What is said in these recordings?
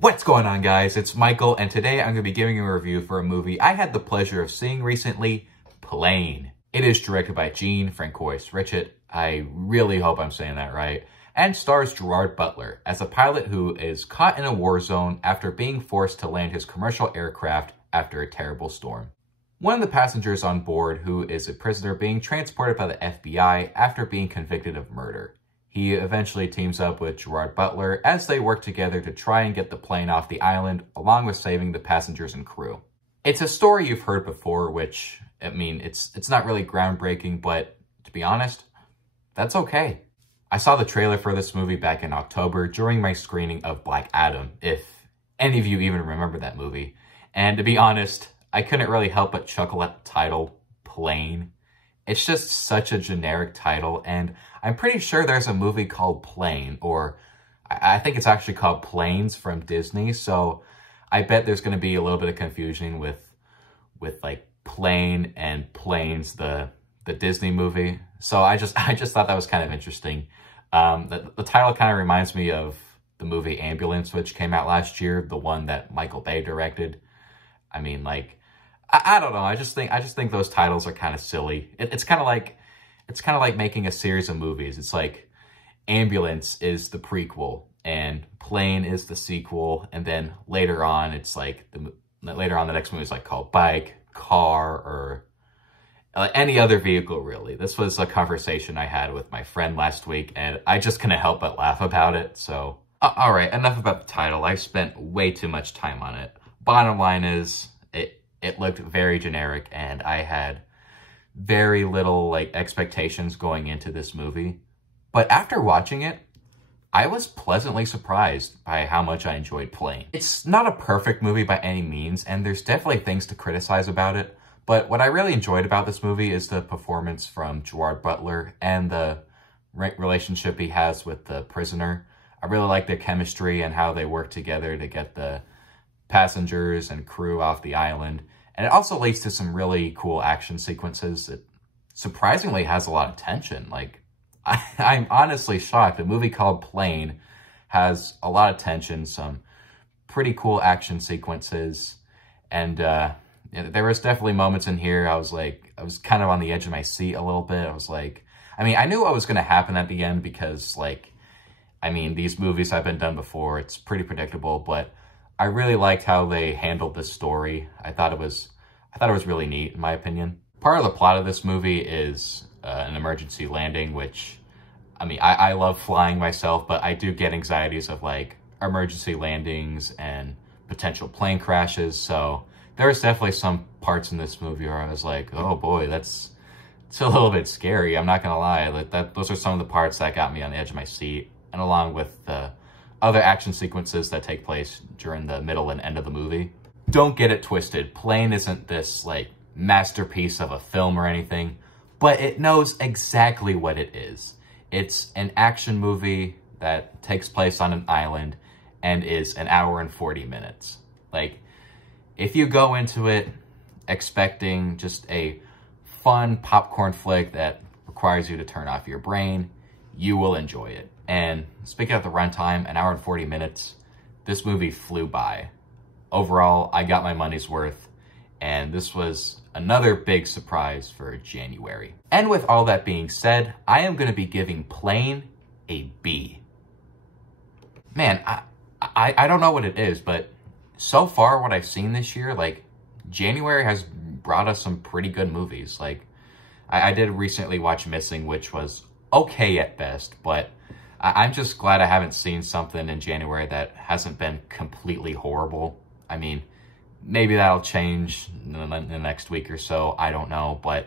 What's going on, guys? It's Michael, and today I'm going to be giving you a review for a movie I had the pleasure of seeing recently, Plane. It is directed by Jean-François Richet. I really hope I'm saying that right. And stars Gerard Butler as a pilot who is caught in a war zone after being forced to land his commercial aircraft after a terrible storm. One of the passengers on board, who is a prisoner being transported by the FBI after being convicted of murder. He eventually teams up with Gerard Butler as they work together to try and get the plane off the island, along with saving the passengers and crew. It's a story you've heard before, which, I mean, it's not really groundbreaking, but to be honest, that's okay. I saw the trailer for this movie back in October during my screening of Black Adam, if any of you even remember that movie. And to be honest, I couldn't really help but chuckle at the title, Plane. It's just such a generic title, and I'm pretty sure there's a movie called Plane, or I think it's actually called Planes from Disney, so I bet there's going to be a little bit of confusion with like Plane and Planes, the Disney movie. So I just thought that was kind of interesting. The title kind of reminds me of the movie Ambulance, which came out last year, the one that Michael Bay directed. I mean, like, I don't know. I just think those titles are kind of silly. It's kind of like making a series of movies. It's like Ambulance is the prequel and Plane is the sequel, and then later on it's like the next movie is like called Bike, Car, or any other vehicle really. This was a conversation I had with my friend last week, and I just couldn't help but laugh about it. So, all right, enough about the title. I spent way too much time on it. Bottom line is, it looked very generic, and I had very little like expectations going into this movie. But after watching it, I was pleasantly surprised by how much I enjoyed Plane. It's not a perfect movie by any means, and there's definitely things to criticize about it. But what I really enjoyed about this movie is the performance from Gerard Butler and the relationship he has with the prisoner. I really like their chemistry and how they work together to get the passengers and crew off the island. And it also leads to some really cool action sequences. It surprisingly has a lot of tension. Like, I'm honestly shocked. A movie called Plane has a lot of tension, some pretty cool action sequences. And there was definitely moments in here I was kind of on the edge of my seat a little bit. I was like, I mean, I knew what was going to happen at the end because, like, I mean, these movies have been done before. It's pretty predictable, but I really liked how they handled this story. I thought it was really neat, in my opinion. Part of the plot of this movie is an emergency landing, which, I mean, I love flying myself, but I do get anxieties of, like, emergency landings and potential plane crashes. So there's definitely some parts in this movie where I was like, oh boy, it's a little bit scary. I'm not gonna lie. Those are some of the parts that got me on the edge of my seat, and along with the other action sequences that take place during the middle and end of the movie. Don't get it twisted. Plane isn't this, like, masterpiece of a film or anything, but it knows exactly what it is. It's an action movie that takes place on an island and is an hour and 40 minutes. Like, if you go into it expecting just a fun popcorn flick that requires you to turn off your brain, you will enjoy it. And speaking of the runtime, an hour and 40 minutes, this movie flew by. Overall, I got my money's worth, and this was another big surprise for January. And with all that being said, I am going to be giving Plane a B. Man, I don't know what it is, but so far what I've seen this year, like, January has brought us some pretty good movies. Like, I did recently watch Missing, which was okay at best, but I'm just glad I haven't seen something in January that hasn't been completely horrible. I mean, maybe that'll change in the next week or so. I don't know, but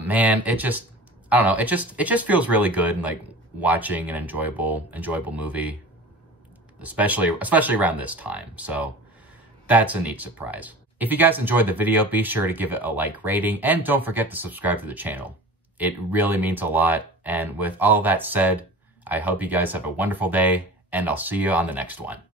man, I don't know. It just feels really good, like watching an enjoyable movie, especially around this time. So that's a neat surprise. If you guys enjoyed the video, be sure to give it a like rating, and don't forget to subscribe to the channel. It really means a lot. And with all of that said, I hope you guys have a wonderful day, and I'll see you on the next one.